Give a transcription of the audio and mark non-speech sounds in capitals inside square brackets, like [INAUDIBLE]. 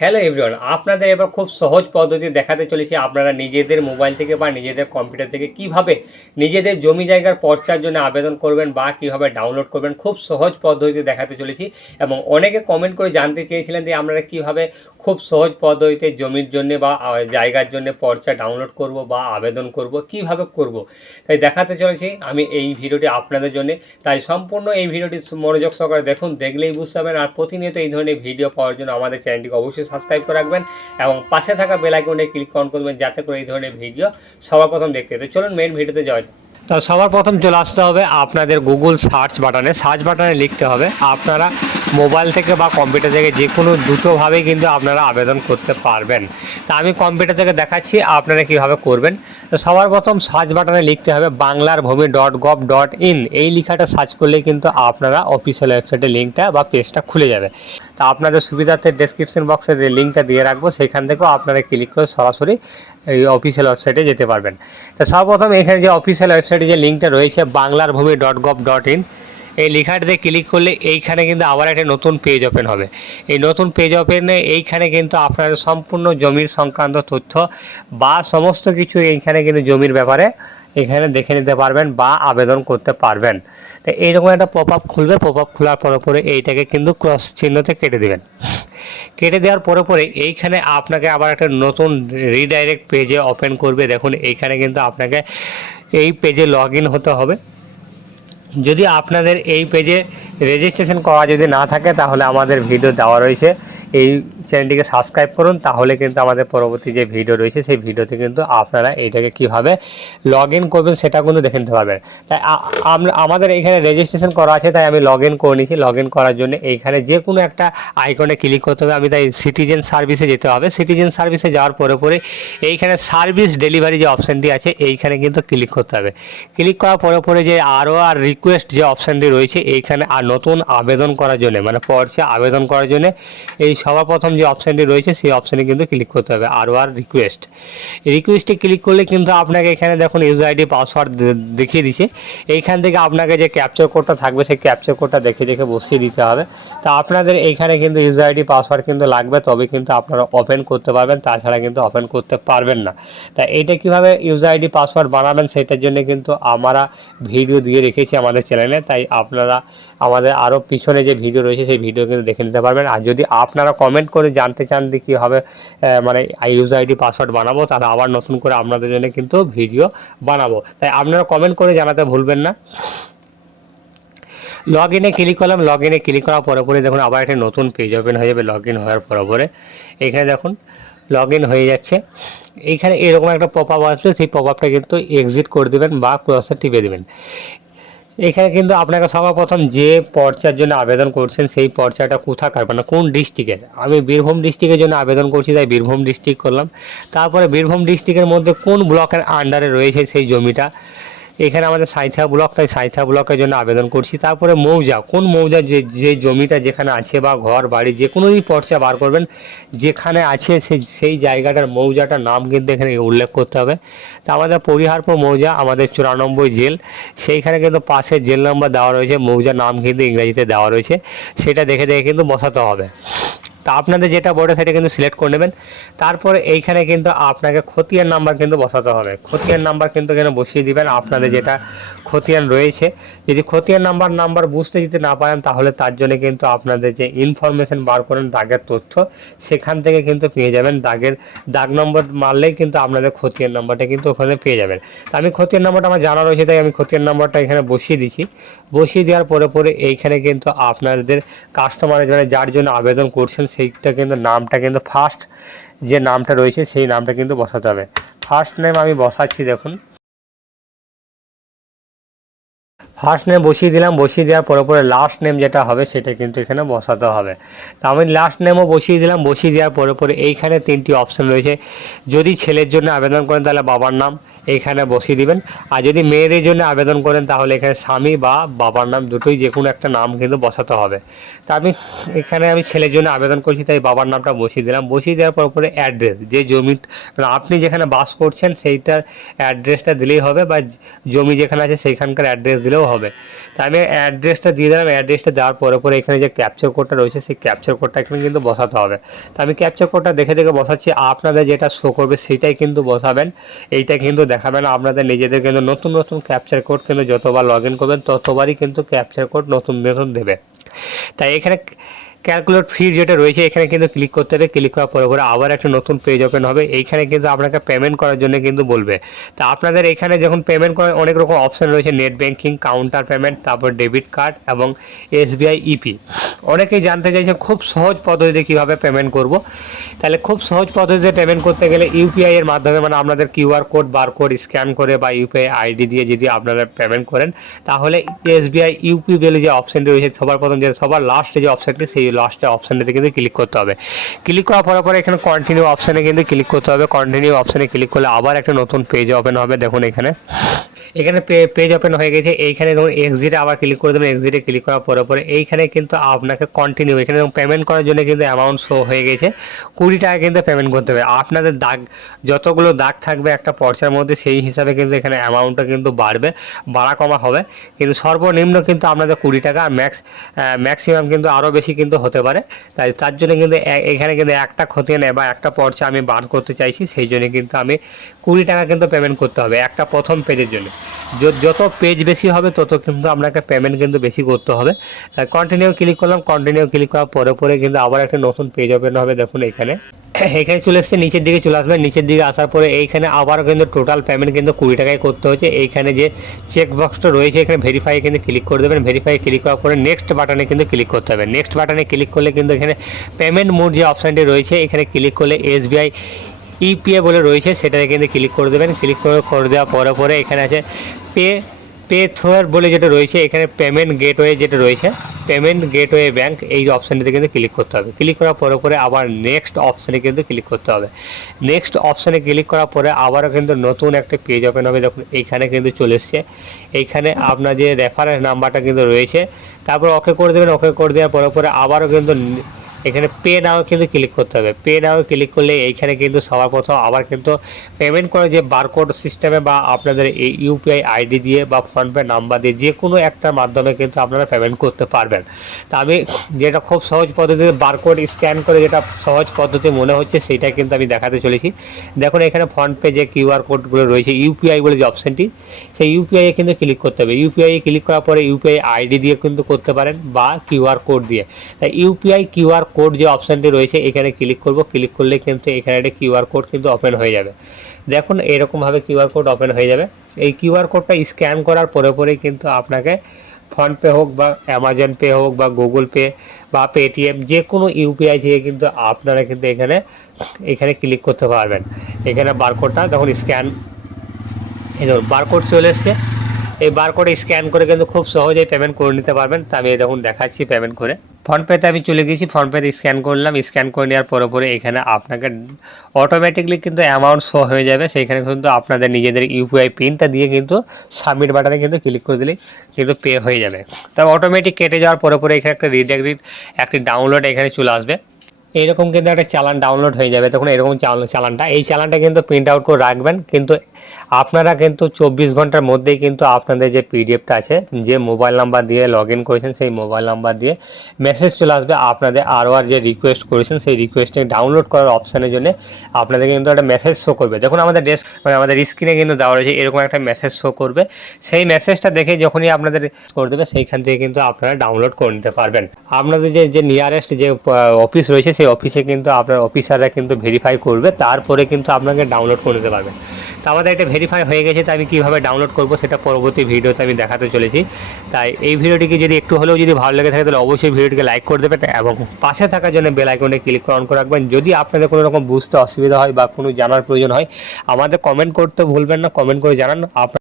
Hello everyone আপনাদের এবার খুব সহজ পদ্ধতি দেখাতে চলেছি আপনারা নিজেদের মোবাইল থেকে বা নিজেদের কম্পিউটার থেকে কীভাবে নিজেদের জমি জায়গার পর্চার জন্য আবেদন করবেন বা কীভাবে ডাউনলোড করবেন, খুব সহজ পদ্ধতিতে দেখাতে চলেছি এবং অনেকে কমেন্ট করে জানতে চেয়েছিলেন যে আপনারা কীভাবে খুব সহজ পদ্ধতিতে জমির জন্য বা জায়গার জন্য পর্চা ডাউনলোড করব বা আবেদন করব, কীভাবে করব। তাই দেখাতে চলেছি আমি এই ভিডিওটি আপনাদের জন্য। তাই সম্পূর্ণ এই ভিডিওটি মনোযোগ সহকারে দেখুন, দেখলেই বুঝতে পারবেন আর প্রতিনিয়ত এই ধরনের ভিডিও পাওয়ার জন্য আমাদের চ্যানেলটিকে অবশ্যই সাবস্ক্রাইব করে রাখবেন এবং পাশে থাকা বেল আইকনে ক্লিক অন করবেন যাতে করে এই ধরনের ভিডিও সবার প্রথম দেখতে তো চলুন মেন ভিডিওতে যাওয়া। তো সবার প্রথম চলে আসতে হবে আপনাদের গুগল সার্চ বাটনে সার্চ বাটনে লিখতে হবে আপনারা মোবাইল থেকে বা কম্পিউটার থেকে যে কোনো দুটোভাবেই কিন্তু আপনারা আবেদন করতে পারবেন। তা আমি কম্পিউটার থেকে দেখাচ্ছি, আপনারা কীভাবে করবেন। তো সবার প্রথম সার্চ বাটনে লিখতে হবে বাংলার ভূমি ডট গভ ডট ইন এই লেখাটা সার্চ করলে কিন্তু আপনারা অফিসিয়াল ওয়েবসাইটের লিঙ্কটা বা পেজটা খুলে যাবে। তা আপনাদের সুবিধার্থে ডেসক্রিপশন বক্সে যে লিঙ্কটা দিয়ে রাখব, সেখান থেকেও আপনারা ক্লিক করে সরাসরি এই অফিসিয়াল ওয়েবসাইটে যেতে পারবেন। তো সর্বপ্রথম এখানে যে অফিসিয়াল ওয়েবসাইটে যে লিঙ্কটা রয়েছে বাংলার ভূমি ডট গভ ডট ইন এই লেখাটিতে ক্লিক করলে এইখানে কিন্তু আবার একটা নতুন পেজ ওপেন হবে। এই নতুন পেজ ওপেনে এইখানে কিন্তু আপনার সম্পূর্ণ জমির সংক্রান্ত তথ্য বা সমস্ত কিছু এইখানে কিন্তু জমির ব্যাপারে এখানে দেখে নিতে পারবেন বা আবেদন করতে পারবেন। তো এইরকম একটা পপ আপ খুলবে পপ আপ খোলার পরে পরে এইটাকে কিন্তু ক্রস চিহ্নতে কেটে দেবেন। কেটে দেওয়ার পরে পরে এইখানে আপনাকে আবার একটা নতুন রিডাইরেক্ট পেজে ওপেন করবে। দেখুন, এইখানে কিন্তু আপনাকে এই পেজে লগ হতে হবে। যদি আপনাদের এই পেজে রেজিস্ট্রেশন করা যদি না থাকে, তাহলে আমাদের ভিডিও দেওয়া রয়েছে। এই চ্যানেলটিকে সাবস্ক্রাইব করুন, তাহলে কিন্তু আমাদের পরবর্তী যে ভিডিও রয়েছে, সেই ভিডিওতে কিন্তু আপনারা এইটাকে কীভাবে লগ ইন করবেন সেটা কিন্তু দেখে নিতে পারবেন। তাই আমরা আমাদের এখানে রেজিস্ট্রেশন করা আছে, তাই আমি লগ ইন করে নিয়েছি। লগ ইন করার জন্য এইখানে যে কোনো একটা আইকনে ক্লিক করতে হবে। আমি তাই সিটিজেন সার্ভিসে যেতে হবে। সিটিজেন সার্ভিসে যাওয়ার পরে পরে এইখানে সার্ভিস ডেলিভারি যে অপশানটি আছে, এইখানে কিন্তু ক্লিক করতে হবে। ক্লিক করার পরে পরে যে আরও আর রিকোয়েস্ট যে অপশানটি রয়েছে, এইখানে আর নতুন আবেদন করার জন্য মানে পর্চা আবেদন করার জন্য এই সবার প্রথম যে অপশানটি রয়েছে, সেই অপশানে কিন্তু ক্লিক করতে হবে আর রিকোয়েস্ট রিকোয়েস্টে ক্লিক করলে কিন্তু আপনাকে এখানে দেখুন ইউজার আইডি পাসওয়ার্ড দেখিয়ে দিছে। এইখান থেকে আপনাকে যে ক্যাপচার কোডটা থাকবে, সেই ক্যাপচার কোডটা দেখে দেখে বসিয়ে দিতে হবে। তা আপনাদের এইখানে কিন্তু ইউজার আইডি পাসওয়ার্ড কিন্তু লাগবে, তবে কিন্তু আপনারা ওপেন করতে পারবেন, তাছাড়া কিন্তু ওপেন করতে পারবেন না। তা এটা কীভাবে ইউজার আইডি পাসওয়ার্ড বানাবেন, সেটার জন্য কিন্তু আমরা ভিডিও দিয়ে রেখেছি আমাদের চ্যানেলে তাই আপনারা আমাদের আরও পিছনে যে ভিডিও রয়েছে, সেই ভিডিও কিন্তু দেখে নিতে পারবেন। আর যদি আপনারা কমেন্ট করে জানতে চান যে কীভাবে মানে ইউজার আইডি পাসওয়ার্ড বানাবো, তাহলে আবার নতুন করে আপনাদের জন্য কিন্তু ভিডিও বানাবো। তাই আপনারা কমেন্ট করে জানাতে ভুলবেন না। লগ ইনে ক্লিক করলাম লগ ইনে ক্লিক করার পরে পরে দেখুন আবার একটা নতুন পেজ ওপেন হয়ে যাবে লগ ইন হওয়ার পরে পরে। এখানে দেখুন লগ ইন হয়ে যাচ্ছে। এইখানে এরকম একটা পপ আপ আসবে, সেই পপ আপটা কিন্তু এক্সিট করে দেবেন বা ক্রসে টিপে দেবেন। এখানে কিন্তু আপনাকে সর্বপ্রথম যে পর্চার জন্য আবেদন করছেন, সেই পর্চাটা কোথাকার মানে কোন ডিস্ট্রিক্টের আমি বীরভূম ডিস্ট্রিক্টের জন্য আবেদন করছি, তাই বীরভূম ডিস্ট্রিক্ট করলাম। তারপরে বীরভূম ডিস্ট্রিক্টের মধ্যে কোন ব্লকের আন্ডারে রয়েছে সেই জমিটা? এখানে আমাদের সাঁইথা ব্লক, তাই সাইথা ব্লকের জন্য আবেদন করছি। তারপরে মৌজা, কোন মৌজা যে যে জমিটা যেখানে আছে বা ঘর, বাড়ি, যে কোনোই পর্চা বার করবেন, যেখানে আছে সেই সেই জায়গাটার মৌজাটার নাম কিন্তু এখানে উল্লেখ করতে হবে। তা আমাদের পরিহারপুর মৌজা, আমাদের চুরানব্বই জেল, সেইখানে কিন্তু পাশে জেল নাম্বার দেওয়া রয়েছে, মৌজার নাম কিন্তু ইংরেজিতে দেওয়া রয়েছে, সেটা দেখে দেখে কিন্তু বসাতে হবে। তা আপনাদের যেটা বোর্ডে সেটা কিন্তু সিলেক্ট করে নেবেন। তারপরে এইখানে কিন্তু আপনাকে খতিয়ান নাম্বার কিন্তু বসাতে হবে। খতিয়ান নাম্বার কিন্তু এখানে বসিয়ে দিবেন আপনাদের যেটা খতিয়ান রয়েছে। যদি খতিয়ান নাম্বার নাম্বার বুঝতে যদি না পারেন, তাহলে তার জন্য কিন্তু আপনাদের যে ইনফরমেশন বার করেন দাগের তথ্য, সেখান থেকে কিন্তু পেয়ে যাবেন। দাগের, দাগ নম্বর মারলেই কিন্তু আপনাদের খতিয়ান নাম্বারটা কিন্তু ওখানে পেয়ে যাবেন। তা আমি খতিয়ান নাম্বারটা আমার জানা রয়েছে, তাই আমি খতিয়ান নাম্বারটা এখানে বসিয়ে দিচ্ছি বসিয়ে দেওয়ার পরে পরে এইখানে কিন্তু আপনাদের কাস্টমারের জন্য যার জন্য আবেদন করছেন সেইটা কিন্তু নামটা কিন্তু ফার্স্ট যে নামটা রয়েছে সেই নামটা কিন্তু বসাতে হবে। ফার্স্ট নেম আমি বসাচ্ছি দেখুন। ফার্স্ট নেম বসিয়ে দিলাম, বসিয়ে দেওয়ার পরে পরে লাস্ট নেম যেটা হবে সেটা কিন্তু এখানে বসাতে হবে। তা আমি লাস্ট নেমও বসিয়ে দিলাম, বসিয়ে দেওয়ার পরে পরে এইখানে তিনটি অপশন রয়েছে। যদি ছেলের জন্য আবেদন করেন তাহলে বাবার নাম এইখানে বসিয়ে দিবেন। আর যদি মেয়েদের জন্য আবেদন করেন, তাহলে এখানে স্বামী বা বাবার নাম দুটোই যে কোনো একটা নাম কিন্তু বসাতে হবে। তা আমি এখানে আমি ছেলের জন্য আবেদন করছি, তাই বাবার নামটা বসিয়ে দিলাম। বসিয়ে দেওয়ার পর পরে অ্যাড্রেস, যে জমি মানে আপনি যেখানে বাস করছেন, সেইটার অ্যাড্রেসটা দিলেই হবে বা জমি যেখানে আছে, সেইখানকার অ্যাড্রেস দিলেও হবে। তা আমি অ্যাড্রেসটা দিয়ে দিলাম। অ্যাড্রেসটা দেওয়ার পরে পরে এখানে যে ক্যাপচার কোডটা রয়েছে, সেই ক্যাপচার কোডটা এখানে কিন্তু বসাতে হবে। তা আমি ক্যাপচার কোডটা দেখে দেখে বসাচ্ছি। আপনাদের যেটা শো করবে, সেটাই কিন্তু বসাবেন। এইটা কিন্তু দেখাবেন আপনাদের নিজেদের কিন্তু নতুন নতুন ক্যাপচার কোড কিন্তু যতবার লগ ইন করবেন, ততবারই কিন্তু ক্যাপচার কোড নতুন নতুন দেবে। তাই এখানে ক্যালকুলেট ফি যেটা রয়েছে, এখানে কিন্তু ক্লিক করতে হবে। ক্লিক করার পরে পরে আবার একটা নতুন পেজ ওপেন হবে। এইখানে কিন্তু আপনাকে পেমেন্ট করার জন্য কিন্তু বলবে। তা আপনাদের এখানে যখন পেমেন্ট করার অনেক রকম অপশন রয়েছে নেট ব্যাঙ্কিং কাউন্টার পেমেন্ট তারপর ডেবিট কার্ড এবং এসবিআই ইপি অনেকেই জানতে চাইছে খুব সহজ পদ্ধতিতে কীভাবে পেমেন্ট করব। তাহলে খুব সহজ পদ্ধতিতে পেমেন্ট করতে গেলে ইউপিআই এর মাধ্যমে মানে আপনাদের কিউআর কোড বারকোড স্ক্যান করে বা ইউপিআই আইডি দিয়ে যদি আপনারা পেমেন্ট করেন, তাহলে এসবিআই ইউপি বলে যে অপশানটি রয়েছে, সবার প্রথম যে, সবার লাস্টে যে অপশানটি সেই লাস্টে অপশানটিতে কিন্তু ক্লিক করতে হবে। ক্লিক করার পরে পরে এখানে কন্টিনিউ অপশানে কিন্তু ক্লিক করতে হবে। কন্টিনিউ অপশানে ক্লিক করলে আবার একটা নতুন পেজ ওপেন হবে। দেখুন এখানে। এখানে পেজ ওপেন হয়ে গেছে। এইখানে ধরুন এক্সিটে আবার ক্লিক করে দেবেন। এক্সিটে ক্লিক করার পরে পরে এইখানে কিন্তু আপনাকে কন্টিনিউ এখানে পেমেন্ট করার জন্য কিন্তু অ্যামাউন্ট শো হয়ে গেছে। কুড়ি টাকা কিন্তু পেমেন্ট করতে হবে। আপনাদের দাগ, যতগুলো দাগ থাকবে একটা পর্চার মধ্যে, সেই হিসাবে কিন্তু এখানে অ্যামাউন্টটা কিন্তু বাড়বে, বাড়া কমা হবে। কিন্তু সর্বনিম্ন কিন্তু আপনাদের কুড়ি টাকা ম্যাক্স ম্যাক্সিমাম কিন্তু আরও বেশি কিন্তু হতে পারে। তাই, তার জন্য কিন্তু এখানে কিন্তু একটা খতিয়ে নেয় বা একটা পর্চা আমি বার করতে চাইছি। সেই জন্য কিন্তু আমি কুড়ি টাকা কিন্তু পেমেন্ট করতে হবে, একটা প্রথম পেজের জন্য। যত পেজ বেশি হবে, তত কিন্তু আপনাকে পেমেন্ট কিন্তু বেশি করতে হবে। কন্টিনিউ ক্লিক করলাম কন্টিনিউ ক্লিক করার পরে পরে কিন্তু আবার একটা নতুন পেজ ওপেন হবে, দেখুন এখানে। [CLEARS THROAT] এখানে চলে এসছে, নিচের দিকে চলে আসবে, নিচের দিকে আসার পরে এইখানে আবারও কিন্তু টোটাল পেমেন্ট কিন্তু কুড়ি টাকায় করতে হচ্ছে এইখানে যে চেক বক্সটা রয়েছে, এখানে ভেরিফাই কিন্তু ক্লিক করে দেবেন। ভেরিফাই ক্লিক করার পরে নেক্সট বাটনে কিন্তু ক্লিক করতে হবে। নেক্সট বাটনে ক্লিক করলে কিন্তু এখানে পেমেন্ট মোড যে অপশানটি রয়েছে, এখানে ক্লিক করলে এসবিআই ইপিএ বলে রয়েছে, সেটাতে কিন্তু ক্লিক করে দেবেন। ক্লিক করে করে দেওয়ার পরে পরে এখানে আছে পে পে থ্রোয়ার বলে যেটা রয়েছে, এখানে পেমেন্ট গেটওয়ে যেটা রয়েছে পেমেন্ট গেটওয়ে ব্যাংক এই অপশানটিতে কিন্তু ক্লিক করতে হবে। ক্লিক করার পরে পরে আবার নেক্সট অপশানে কিন্তু ক্লিক করতে হবে। নেক্সট অপশানে ক্লিক করার পরে আবারও কিন্তু নতুন একটা পেজ ওপেন হবে। দেখুন, এইখানে কিন্তু চলে এসছে। এইখানে আপনার যে রেফারেন্স নাম্বারটা কিন্তু রয়েছে, তারপর ওকে করে দেবেন। ওকে করে দেওয়ার পরে পরে আবারও কিন্তু এখানে পে নাও কিন্তু ক্লিক করতে হবে। পে নাও ক্লিক করলে এইখানে কিন্তু সবার প্রথম আবার কিন্তু পেমেন্ট করে যে বারকোড সিস্টেমে বা আপনাদের এই ইউপিআই আইডি দিয়ে বা ফোনপে নাম্বার দিয়ে যে কোনো একটা মাধ্যমে কিন্তু আপনারা পেমেন্ট করতে পারবেন। তা আমি যেটা খুব সহজ পদ্ধতিতে বারকোড স্ক্যান করে যেটা সহজ পদ্ধতি মনে হচ্ছে সেটা কিন্তু আমি দেখাতে চলেছি। দেখুন এখানে ফোনপে যে কিউআর কোডগুলো রয়েছে ইউপিআই বলে যে অপশানটি সেই ইউপিআই কিন্তু ক্লিক করতে হবে। ইউপিআই ক্লিক করার পরে ইউপিআই আইডি দিয়ে কিন্তু করতে পারেন বা কিউআর কোড দিয়ে। তাই ইউপিআই কিউআর কোড যে অপশানটি রয়েছে, এখানে ক্লিক করব। ক্লিক করলে কিন্তু এখানে একটা কিউআর কোড কিন্তু ওপেন হয়ে যাবে। দেখুন, এরকমভাবে কিউআর কোড ওপেন হয়ে যাবে। এই কিউআর কোডটা স্ক্যান করার পরে পরেই কিন্তু আপনাকে ফোনপে হোক বা অ্যামাজন পে হোক বা গুগল পে বা পেটিএম যে কোনো ইউপিআই থেকে কিন্তু আপনারা কিন্তু এখানে এখানে ক্লিক করতে পারবেন। এখানে বারকোডটা তখন স্ক্যান। এই ধরুন বারকোড চলে এসছে। এই বারকোডে স্ক্যান করে কিন্তু খুব সহজেই পেমেন্ট করে নিতে পারবেন। তা আমি দেখুন, দেখাচ্ছি পেমেন্ট করে। ফোনপেতে আমি চলে গেছি ফোনপেতে স্ক্যান করলাম স্ক্যান করে নেওয়ার পরে পরে এখানে আপনাকে অটোমেটিকলি কিন্তু অ্যামাউন্ট শো হয়ে যাবে, সেইখানে কিন্তু আপনাদের নিজেদের ইউপিআই পিনটা দিয়ে কিন্তু সাবমিট বাটনে কিন্তু ক্লিক করে দিলেই কিন্তু পে হয়ে যাবে। তবে অটোমেটিক কেটে যাওয়ার পরে পরে এখানে একটা রিডাক্টিভ একটি ডাউনলোড এখানে চলে আসবে। এইরকম কিন্তু একটা চালান ডাউনলোড হয়ে যাবে। তখন এরকম চাল- চালানটা, এই চালানটা কিন্তু প্রিন্ট আউট করে রাখবেন, কিন্তু আপনারা কিন্তু চব্বিশ ঘণ্টার মধ্যেই কিন্তু আপনাদের যে পিডিএফটা আছে, যে মোবাইল নাম্বার দিয়ে লগ ইন করেছেন, সেই মোবাইল নাম্বার দিয়ে মেসেজ চলে আসবে। আপনাদের আরও আর যে রিকোয়েস্ট করেছেন, সেই রিকোয়েস্টে ডাউনলোড করার অপশানের জন্য আপনাদের কিন্তু একটা মেসেজ শো করবে। দেখুন, আমাদের ডেস্ক মানে আমাদের স্ক্রিনে কিন্তু দেওয়া রয়েছে, এরকম একটা মেসেজ শো করবে। সেই মেসেজটা দেখে যখনই আপনাদের করে দেবে, সেইখান থেকে কিন্তু আপনারা ডাউনলোড করে নিতে পারবেন। আপনাদের যে যে নিয়ারেস্ট যে অফিস রয়েছে, সেই অফিসে কিন্তু আপনার অফিসাররা কিন্তু ভেরিফাই করবে, তারপরে কিন্তু আপনাকে ডাউনলোড করে নিতে পারবেন তো আমাদের এটা ভেরিফাই হয়ে গেছে তাই আমি কীভাবে ডাউনলোড করব সেটা পরবর্তী ভিডিওতে আমি দেখাতে চলেছি। তাই এই ভিডিওটিকে যদি একটু হলেও যদি ভালো লেগে থাকে, তাহলে অবশ্যই ভিডিওটিকে লাইক করে দেবেন এবং পাশে থাকার জন্য বেল আইকনে ক্লিক অন করে রাখবেন। যদি আপনাদের কোনো রকম বুঝতে অসুবিধা হয় বা কোনো জানার প্রয়োজন হয়, আমাদের কমেন্ট করতে ভুলবেন না কমেন্ট করে জানান। আপনার